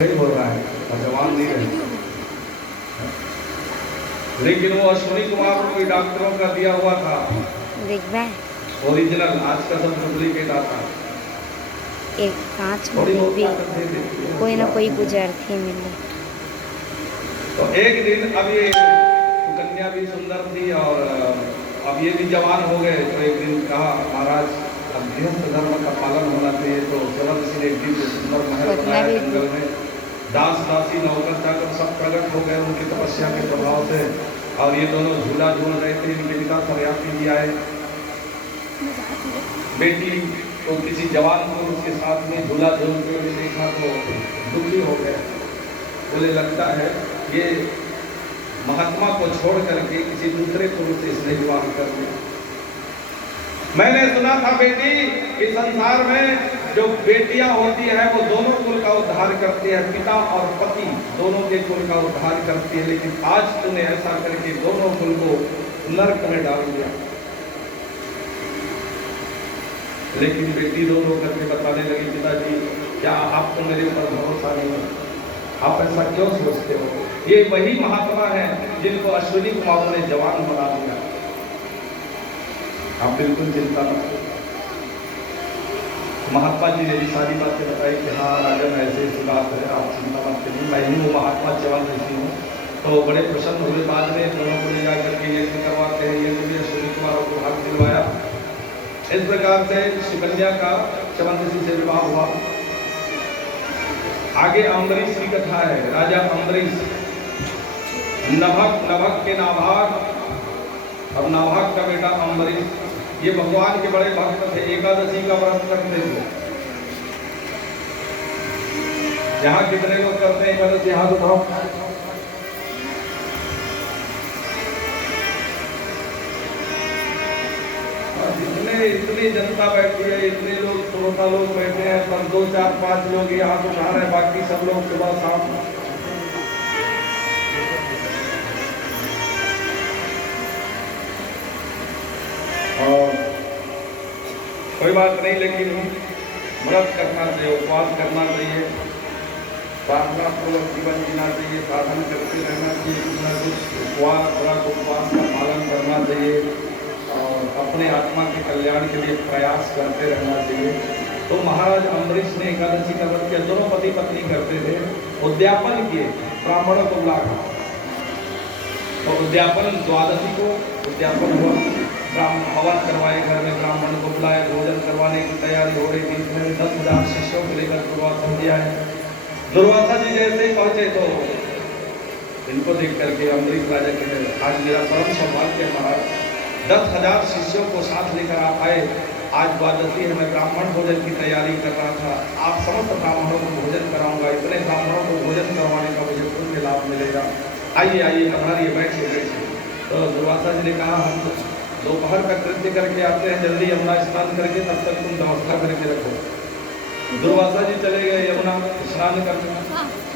नहीं बोल रहा है और जवान नहीं रहे, लेकिन वो अश्विनी कुमार कोई डॉक्टरों का दिया हुआ था ओरिजिनल। आज का सब डुप्लीकेट आता है। एक कांच में भी कोई ना कोई गुजरती मिले। तो एक दिन अब ये सुकन्या भी सुंदर थी और अब ये भी जवान हो गए। तो एक दिन कहा महाराज अब गृहस्थ धर्म का पालन होना चाहिए। तो चरण सिंह एक दिन सुंदर महल बनाया जंगल में। दास दासी नौकर चाकर सब प्रकट हो गए उनकी तपस्या के प्रभाव से। और ये दोनों झूला झूल रहे थे। इनके पिता फरियादी जी आए, बेटी तो किसी जवान को उसके साथ में झूला झूलते हुए देखा तो दुखी हो गए। बोले लगता है ये महात्मा को छोड़ करके किसी दूसरे पुरुष से इसने विवाह कर लिया। मैंने सुना था बेटी कि संसार में जो बेटियां होती है वो दोनों कुल का उद्धार करती है, पिता और पति दोनों के कुल का उद्धार करती है। लेकिन आज तूने ऐसा करके दोनों कुल को नरक में डाल दिया। लेकिन बेटी दोनों करके बताने लगी पिताजी क्या आपको मेरे ऊपर भरोसा नहीं है? आप ऐसा क्यों सोचते हो? ये वही महात्मा है जिनको अश्विनी कुमार ने जवान बना दिया। आप बिल्कुल चिंता मत करो। महात्मा जी ने भी सारी बातें बताई कि हाँ राजन ऐसे ऐसी बात है, आप चिंता मत करिए, मैं ही वो महात्मा च्यवंत ऋषि हूँ। तो बड़े प्रसन्न हुए। बाद में दोनों को ले जाकर के यज्ञ करवाते हैं। यज्ञ में अश्विनी कुमारों को भाग दिलवाया। इस प्रकार से सुकन्या का च्यवंत ऋषि से विवाह हुआ। आगे अम्बरीश की कथा है। राजा अम्बरीश नभक के नाभाग और नाभाग का बेटा अम्बरीश, ये भगवान के बड़े भक्त थे। एकादशी का व्रत करते थे। यहाँ कितने लोग करते हैं एकादशी? हाथ उठाओ। इतनी जनता बैठी है, इतने लोग श्रोता लोग बैठे हैं, पर 2 4 5 लोग ये हाथ उठा रहे हैं, बाकी सब लोग सुबह शाम। और कोई बात नहीं, लेकिन व्रत करना चाहिए, उपवास करना चाहिए, प्रार्थना पूर्वक जीवन जीना चाहिए, साधन करते रहना चाहिए, कुछ न कुछ उपवास का पालन करना चाहिए और अपने आत्मा के कल्याण के लिए प्रयास करते रहना चाहिए। तो महाराज अम्बरीश ने एकादशी का व्रत किया। दोनों पति पत्नी करते थे। उद्यापन किए, ब्राह्मणों को बुलाकर। तो उद्यापन द्वादशी को उद्यापन हुआ, हवन करवाए, घर में ब्राह्मण को बुलाया, भोजन करवाने की तैयारी हो रही थी। 10,000 शिष्यों को लेकर दुर्वासा जी आए। दुर्वासा जी जैसे ही पहुंचे तो इनको देख करके अम्बरीश राजा के आज मेरा परम सौभाग्य है महाराज, 10,000 शिष्यों को साथ लेकर आप आए। आज द्वादशी है, मैं ब्राह्मण भोजन की तैयारी कर रहा था। आप समस्त ब्राह्मणों को भोजन कराऊंगा। इतने ब्राह्मणों को भोजन करवाने का मुझे पुण्य लाभ मिलेगा। आइए आइए पधारिए, बैठिए बैठिए। तो दुर्वासा जी ने कहा हम दोपहर का कृत्य करके आते हैं, जल्दी यमुना स्नान करके, तब तक तुम व्यवस्था करके रखो। दुर्वासा जी चले गए यमुना स्नान करने।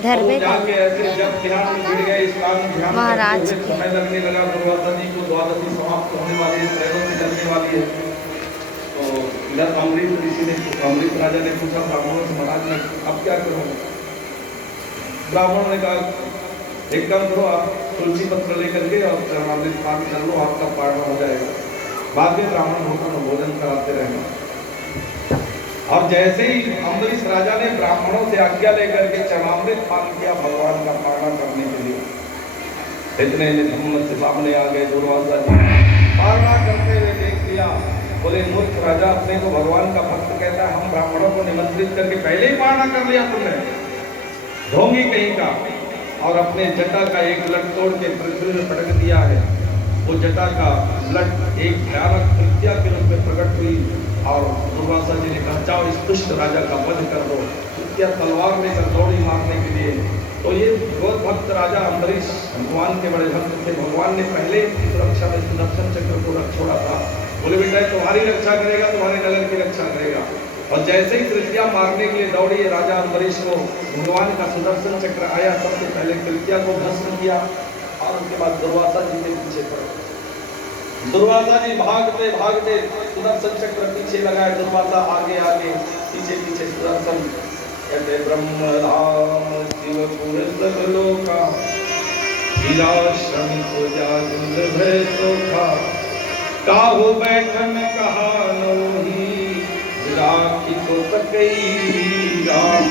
तो जाके ऐसे जब ध्यान में भिड़ गए, स्नान ध्यान करते हुए समय लगने लगा। दुर्वासा जी को द्वादशी समाप्त होने वाली है, त्रयोदशी में चलने वाली है। तो इधर अम्बरीश ऋषि ने, अम्बरीश राजा ने पूछा ब्राह्मणों से महाराज ने अब क्या करूँ? ब्राह्मण ने कहा एक काम करो, आप तुलसी पत्र लेकर के और चरणामृत पान कर लो, आपका पारण हो जाएगा। बाद में ब्राह्मण को भोजन कराते रहना। और जैसे ही अम्बरीश राजा ने ब्राह्मणों से आज्ञा लेकर के चरणामृत पान किया भगवान का पारण करने के लिए, इतने धम्म से सामने आ गए दुर्वासा जी। पारण करते हुए देख लिया। बोले मूर्ख राजा, अपने को भगवान का भक्त कहता है, हम ब्राह्मणों को निमंत्रित करके पहले ही पारण कर लिया तुमने, ढोंगी कहीं का। और अपने जटा का एक लट तोड़ के पृथ्वी में पटक दिया है। वो जटा का लट एक भयानक कृत्या के रूप में प्रकट हुई। और दुर्वासा जी ने कहा जाओ इस दुष्ट राजा का वध कर दो। कृत्या तलवार लेकर दौड़ी मारने के लिए। तो ये बहुत भक्त राजा अम्बरीश भगवान के बड़े भक्त थे। भगवान ने पहले सुरक्षा में सुदर्शन चक्र को रख छोड़ा था। बोले बेटा तुम्हारी रक्षा करेगा, तुम्हारे नगर की रक्षा करेगा। और जैसे ही कृत्या मारने के लिए दौड़ी राजा अम्बरीश को भगवान का सुदर्शन चक्र आया, सबसे पहले कृत्या को भस्म किया और उसके बाद दुर्वासा जी के पीछे पड़े। दुर्वासा जी भागते भागते सुदर्शन चक्र पीछे लगाए, दुर्वासा आगे आगे, पीछे पीछे सुदर्शन कहते ब्रह्म धाम शिवपुर सगलोका हीरा श्रमिक जागुल भय सोखा काहू बैठन कहा नोही राखी को सकई राम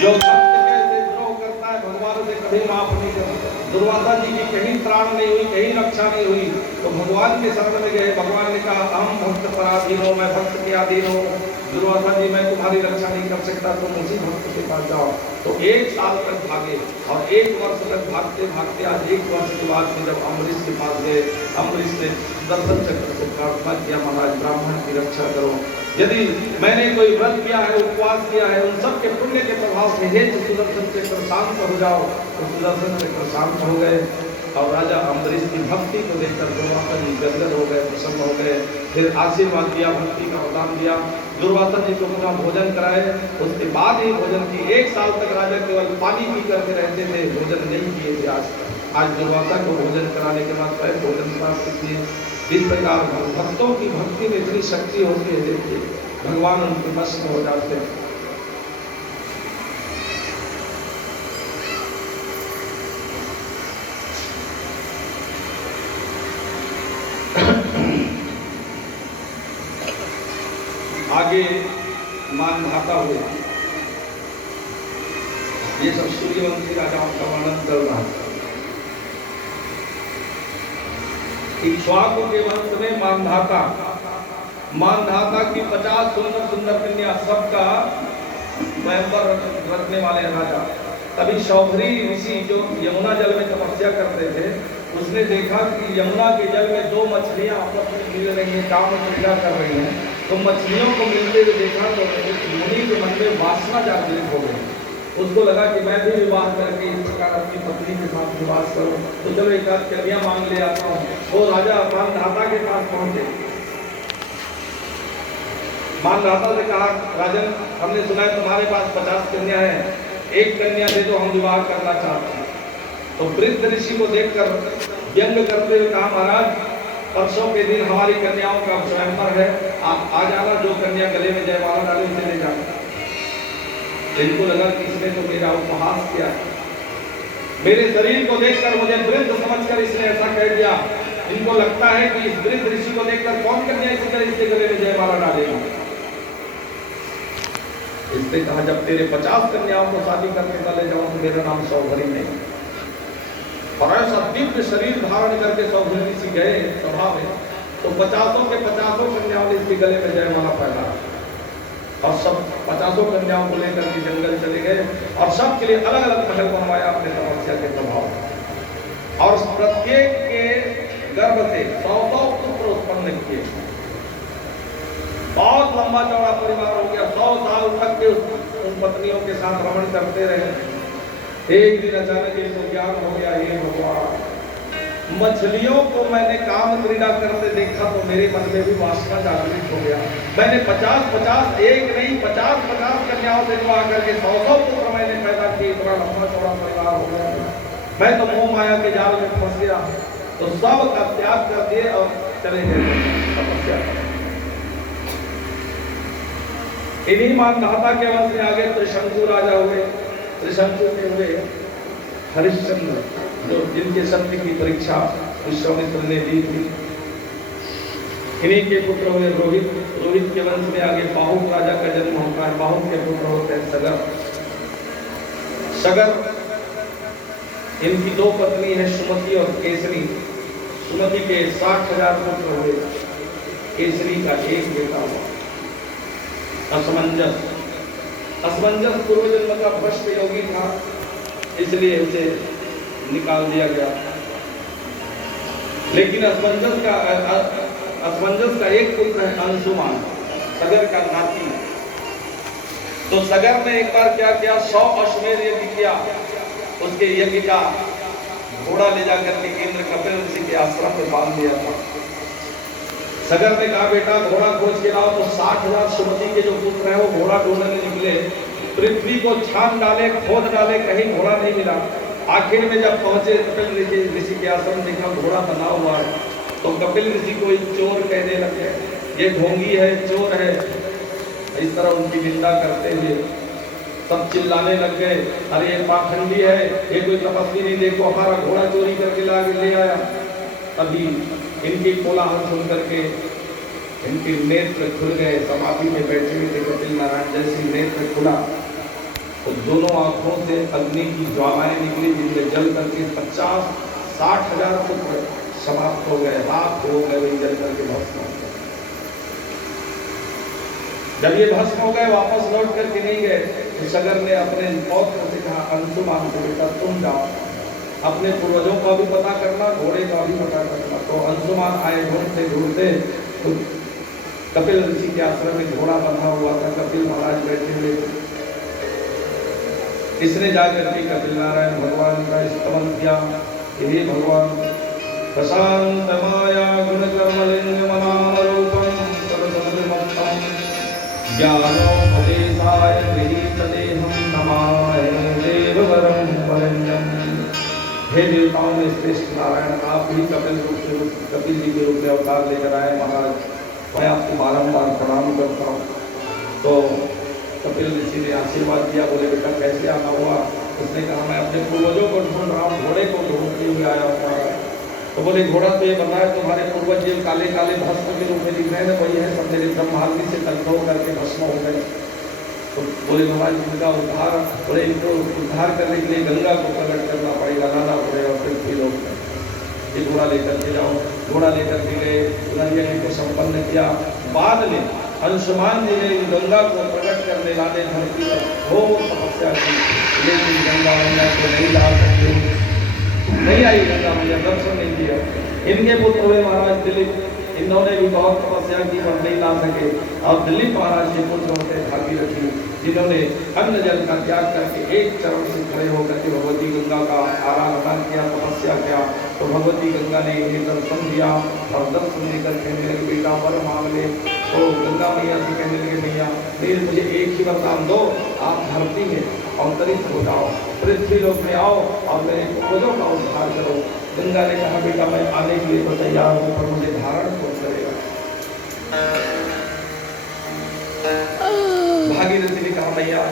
जो भक्त कैसे द्रोह करता है भगवान से कभी माफ नहीं करता। दुर्वासा जी की कहीं त्राण नहीं हुई, कहीं रक्षा नहीं हुई, तो भगवान के शरण में गए। भगवान ने कहा हम भक्त पराधीन हो, मैं भक्त के अधीन हूँ, दुर्वासा जी मैं तुम्हारी रक्षा नहीं कर सकता, तुम उसी भक्त के पास जाओ। तो 1 साल तक भागे और 1 वर्ष तक भागते भागते आज 1 वर्ष के बाद में जब अम्बरीश के पास गए, अम्बरीश ने सुदर्शन चक्र से प्रार्थना किया, महाराज ब्राह्मण की रक्षा करो। यदि मैंने कोई व्रत किया है, उपवास किया है, उन सब के पुण्य के प्रभाव से हे सुदर्शन चक्र शांत हो जाओ। तो सुदर्शन चक्र शांत हो गए और राजा अम्बरीश की भक्ति को देखकर दुर्वासा जी गदगद हो गए, प्रसन्न हो गए। फिर आशीर्वाद दिया, भक्ति का वरदान दिया, दुर्वासा जी को पुनः भोजन कराए। उसके बाद ही भोजन की 1 साल तक राजा केवल पानी पी करके रहते थे, भोजन नहीं किए थे। आज दुर्वासा को भोजन कराने के बाद फिर भोजन प्राप्त किए। इस प्रकार भक्तों की भक्ति में इतनी शक्ति होती है, देखिए भगवान उनके वश में हो जाते हैं। आगे मानधाता हुए, ये सब सूर्यवंशी राजाओं का वर्णन कर रहा है। इक्ष्वाकु के वंश में मानधाता की 50 सुंदर सुंदर कन्या, सबका स्वयंवर रखने वाले राजा। तभी शौभरी ऋषि जो यमुना जल में तपस्या करते थे, उसने देखा कि यमुना के जल में 2 मछलियां आपस में मिल रही हैं, काम क्रीड़ा कर रही हैं। तो मछलियों को मिलते हुए देखा तो मुनि के मन में वासना जागृत हो गई। उसको लगा कि मैं भी विवाह करके इस प्रकार अपनी पत्नी के साथ निवास करूं, तो चलो एक आध कन्या मांग ले आता हूं। वो राजा मानधाता के पास पहुंचे, मानधाता से कहा राजन, हमने सुना है तुम्हारे पास 50 कन्या हैं, एक कन्या दे दो, हम विवाह करना चाहते हैं। तो वृद्ध ऋषि को देखकर व्यंग करते हुए कहा महाराज, परसों के दिन हमारी कन्याओं का स्वयंवर है, आप आ जाना, जो कन्या गले में जयमाला डाले उसे ले जाना। इनको लगा कि इसने तो मेरा उपहास किया है, मेरे शरीर को देखकर मुझे वृद्ध समझकर इसने ऐसा कह दिया। इनको लगता है कि इस वृद्ध ऋषि को देखकर कौन कन्या इसके गले में जयमाला डालेगा। इसने कहा जब तेरे 50 कन्याओं को शादी करके चले जाऊं तो मेरा नाम सौभरी नहीं। और ऐसा दिव्य शरीर धारण करके सौभरी ऋषि गए सभा में, तो 50 के 50 कन्याओं ने इसके गले में जयमाला पहना और सब 50 कन्याओं को लेकर के जंगल चले गए और सबके लिए अलग अलग महल बनवाया अपने तपस्या के प्रभाव। और प्रत्येक के गर्भ से 100 पुत्र उत्पन्न किए। बहुत लंबा चौड़ा परिवार हो गया, 100 साल तक के उन पत्नियों के साथ रमण करते रहे। एक दिन अचानक इनको ज्ञान हो गया, ये भगवान, मछलियों को मैंने काम क्रीड़ा करते देखा तो मेरे मन में भी वासना जागृत हो गया। मैंने 50 एक नहीं 50 कन्याओं से विवाह करके 100 पुत्र मैंने पैदा किए, इतना लंबा चौड़ा परिवार हो गया। मैं तो मोह माया के जाल में फंस गया। तो सब का त्याग कर दिए और चले गए तपस्या। इन्हीं मानधाता के वंश में आगे त्रिशंकु राजा हुए। त्रिशंकु के हुए हरिश्चंद्र, जो जिनके सत्य की परीक्षा विश्वामित्र ने दी थी। इन्हीं के पुत्र हुए रोहित। रोहित के वंश में आगे बाहुक राजा का जन्म होता है। बाहुक के पुत्र होते हैं सगर। सगर, इनकी 2 पत्नी है, सुमति और केसरी। सुमति के 60,000 पुत्र हुए, केसरी का 1 बेटा हुआ। असमंजस पूर्व जन्म का भ्रष्ट योगी था, इसलिए उसे निकाल दिया गया। लेकिन असमंजस का 1 पुत्र है अंशुमान, सगर का नाती। तो सगर ने एक बार क्या किया, 100 अश्वमेध यज्ञ किया। उसके यज्ञ का घोड़ा ले जाकर के इंद्र कपिल ऋषि के आश्रम में बांध दिया था। सगर ने कहा बेटा घोड़ा खोज के लाओ। तो 60,000 सुमति के जो पुत्र हैं वो घोड़ा ढूंढने निकले, पृथ्वी को छान डाले, खोद डाले, कहीं घोड़ा नहीं मिला। आखिर में जब पहुंचे कपिल ऋषि के आश्रम, देखा घोड़ा बना हुआ है। तो कपिल ऋषि को एक चोर कहने लगे, ये ढोंगी है, चोर है। इस तरह उनकी निंदा करते हुए सब चिल्लाने लग गए, अरे ये पाखंडी है, ये कोई तपस्वी नहीं, देखो हमारा घोड़ा चोरी करके ले आया। तभी इनकी कोलाहल सुन करके इनके नेत्र खुल गए। समाधि में बैठे हुए थे कपिल नारायण, जैसे नेत्र खुला तो दोनों आंखों से अग्नि की ज्वालाएं निकली, जिनमें जल करके 50-60 हजार पुत्र समाप्त हो गए, हाथ हो गए, वही जल करके भस्म हो गए। जब ये भस्म हो गए, वापस लौट करके नहीं गए, तो सगर ने अपने पौत्र से कहा, अंशुमान से, बेटा तुम जाओ, अपने पूर्वजों का भी पता करना, घोड़े का भी पता करना। तो अंशुमान आए ढूंढते ढूंढते, तो कपिल ऋषि के आश्रम में घोड़ा बंधा हुआ था, कपिल महाराज बैठे हुए थे। इसने जाकर के कपिल नारायण भगवान का स्तवन किया, हे भगवान, प्रशांत माया गुण कर्मलिंग मनारूपम सर्वसर्वमत्तम ज्ञानोपदेशाय गृहीतदेहं नमामि देववरं वरेण्यम। हे देवताओं में श्रेष्ठ नारायण, आप ही कपिल जी के रूप में अवतार लेकर आए महाराज, मैं आपको बारंबार प्रणाम करता हूँ। तो कपिल ऋषि ने आशीर्वाद दिया, बोले बेटा कैसे आना हुआ? उसने कहा मैं अपने पूर्वजों को ढूंढ रहा हूँ, घोड़े को ढूंढते हुए आया हुआ। तो बोले घोड़ा तो ये बताया तुम्हारे पूर्वज ये काले काले भस्म के रूप में दिख रहे हैं, वही है, सब मेरे ब्रह्माग्नि से दग्ध करके भस्म हो गए। तो बोले महाराज इनका उद्धार, बोले इनको उद्धार करने के लिए गंगा को प्रकट करना पड़ेगा, लाना पड़ेगा पृथ्वी लोक में, ये घोड़ा लेकर के जाओ। घोड़ा लेकर के गए, उन्होंने इनको संपन्न किया। बाद में अंशुमान जी ने गंगा को प्रकट करने लाने धरती पर घोर तपस्या की, लेकिन गंगा मैया को नहीं ला सकते, नहीं आई गंगा मैया, दर्शन नहीं दिया। इनके पुत्र हुए महाराज दिलीप, इन्होंने भी बहुत तपस्या की पर नहीं ला सके। और दिलीप महाराज के पुत्र होते भागीरथी, जिन्होंने अन्न जल का त्याग करके एक चरण से खड़े होकर के भगवती गंगा का आराधना किया, तपस्या किया। तो भगवती गंगा ने इन्हें दर्शन दिया और दर्शन देकर कहने लगे बेटा वर मांग ले। तो गंगा मैया से कहने लगे मैया प्लीज मुझे एक ही वरदान दो, आप धरती में अवतरित हो जाओ, पृथ्वी लोक में आओ और मेरे पूर्वजों का उद्धार करो। गंगा ने कहा बेटा मैं आने के लिए तो तैयार हूँ, पर मुझे धारण कौन करेगा? भागीरथी ने कहा मैया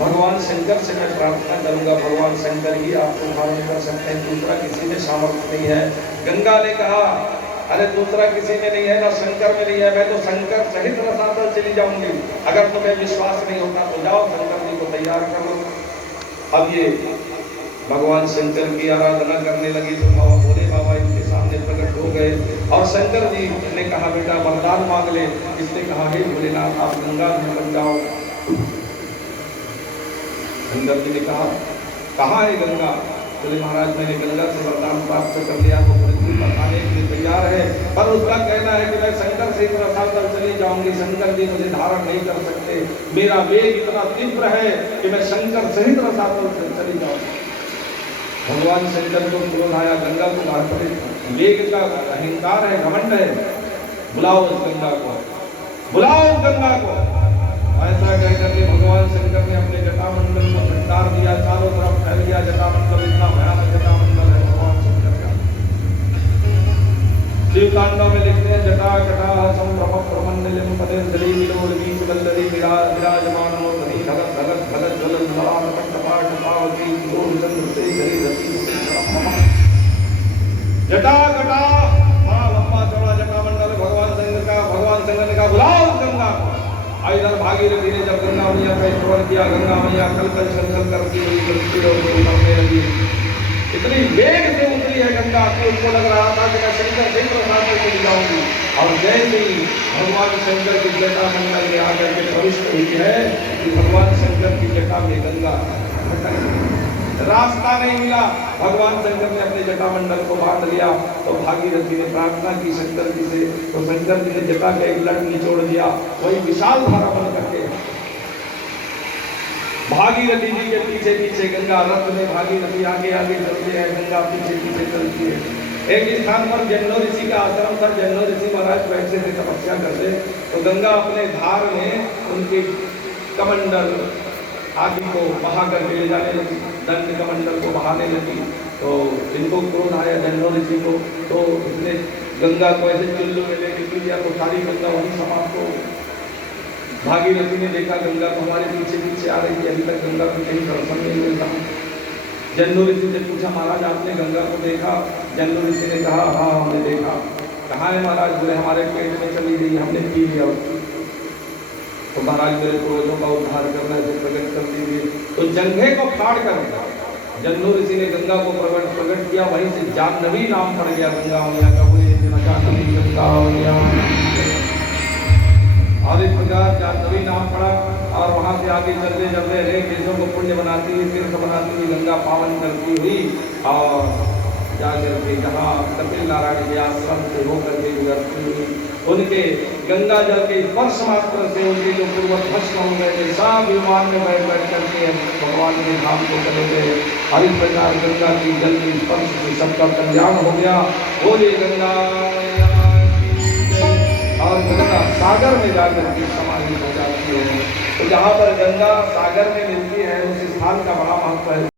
भगवान शंकर से मैं प्रार्थना करूंगा, भगवान शंकर ही आपको धारण कर सकते हैं, दूसरा किसी में सामर्थ्य नहीं है। गंगा ने कहा अरे दूसरा किसी में नहीं है, ना शंकर में नहीं है, मैं तो शंकर सहित रसातल चली जाऊंगी। अगर तुम्हें विश्वास नहीं होता तो जाओ शंकर जी को तैयार कर लो। अब ये भगवान शंकर की आराधना करने लगी तो बाबा भोले बाबा इनके सामने प्रकट हो गए और शंकर जी ने कहा बेटा वरदान मांग ले। इसने कहा हे भोलेनाथ आप गंगा में बन जाओ। शंकर जी ने कहा कहाँ है गंगा? बोले महाराज मैंने गंगा से वरदान प्राप्त कर लिया, वो पृथ्वी पर आने के लिए तैयार है, पर उसका कहना है कि मैं शंकर से रसातल चली जाऊंगी, शंकर जी मुझे धारण नहीं कर सकते, मेरा वेग इतना तीव्र है कि मैं शंकर सहित रसातल से चली जाऊंगी। भगवान शंकर को क्रोध आया, गंगा को बाहर पड़े, वेग का अहंकार है, घमंड है, बुलाओ उस गंगा को, बुलाओ उस गंगा को। ऐसा कहकर के भगवान शंकर ने अपने जटामंडल को फटकार दिया, चारों तरफ फैल गया जटामंडल, इतना भयानक जटामंडल है भगवान शंकर का। शिव तांडव में लिखते हैं जटा कटा संभ्रम प्रमंडलिम पतंजलि विलोल बीज वल्लरी विराजमानो धनी धगत धगत धगत ज्वलन ज्वलान कंठपाठ पावती गोल चंद्र से धरी रति जटा कटा बड़ा लंबा चौड़ा जटामंडल भगवान शंकर का। भगवान शंकर ने कहा बुलाओ गंगा को। इधर भागीरथी ने जब गंगा मैया का स्मरण किया, गंगा मैया कल कल छलछल करती हुई पृथ्वी लोक में उतरने लगी। इतनी वेग से उतरी है गंगा कि उसको लग रहा था कि मैं शंकर से प्रसाद में चली जाऊंगी। और जैसे ही भगवान शंकर की जटामंडल में आकर के प्रविष्ट हुई है कि भगवान शंकर की जटा में गंगा रास्ता नहीं मिला। भगवान शंकर ने अपने जटामंडल को बांध लिया। तो भागीरथी ने प्रार्थना की शंकर जी से, तो शंकर जी ने जटा का एक लट निचोड़ दिया, वही विशाल धारा बन करके भागीरथी जी के पीछे पीछे गंगा, रथ में भागीरथी आगे आगे चलते हैं, गंगा पीछे पीछे चलती है। एक स्थान पर जन्नो ऋषि का आश्रम था, जन्नो ऋषि महाराज बैठे थे तपस्या करते, तो गंगा अपने धार में उनके कमंडल आदि को बहा करके ले जाने लगी, दंड कमंडल को बहाने लगी। तो इनको क्रोध आया जन्नो ऋषि को, तो इसने गंगा को ऐसे चुल्लू में लेके पी लिया, तो सारी गंगा वहीं समाप्त हो। भागीरथी ने देखा गंगा तो हमारे पीछे पीछे आ रही थी, अभी तक गंगा को कहीं दर्शन नहीं मिलता। जन्नू ऋषि से पूछा, महाराज आपने गंगा को देखा? जन्नू ऋषि ने कहा, हाँ हमने देखा। कहाँ है महाराज? बोले हमारे पेट में चली गई, हमने पी लिया। तो महाराज मेरे पूर्वजों का उद्धार करना है, प्रकट कर दीजिए। तो जंघे को फाड़ कर जन्नू ऋषि ने गंगा को प्रकट किया। वहीं से जाह्नवी नाम पड़ गया गंगा मैया का। बोले जाह्नवी गंगा मैया। और इस प्रकार जाह्नवी नाम पड़ा। और वहां से आगे चलते चलते अनेक देशों को पुण्य बनाती हुई, तीर्थ बनाती हुई गंगा पावन करती हुई और जाकर के जहाँ कपिल नारायण के आश्रम से होकर के गुजरती हुई, उनके गंगा जल के स्पर्श मात्र से उनके जो पूर्वज भस्म हो गए थे, सब विमान में बैठ करके भगवान के धाम को चले गए। हर इस प्रकार गंगा की जल के स्पर्श से सबका कल्याण हो गया। बोले गंगा और गंगा सागर में जाकर के समाहित हो जाती है। तो जहाँ पर गंगा सागर में मिलती है उस स्थान का बड़ा महत्व है।